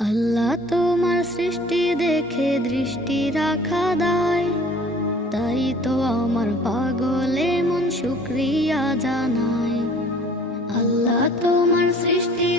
আল্লাহ তোমার সৃষ্টি দেখে দৃষ্টি রাখা দায়, তাই তো আমার পাগলে মন শুকরিয়া জানায়। আল্লাহ তোমার সৃষ্টি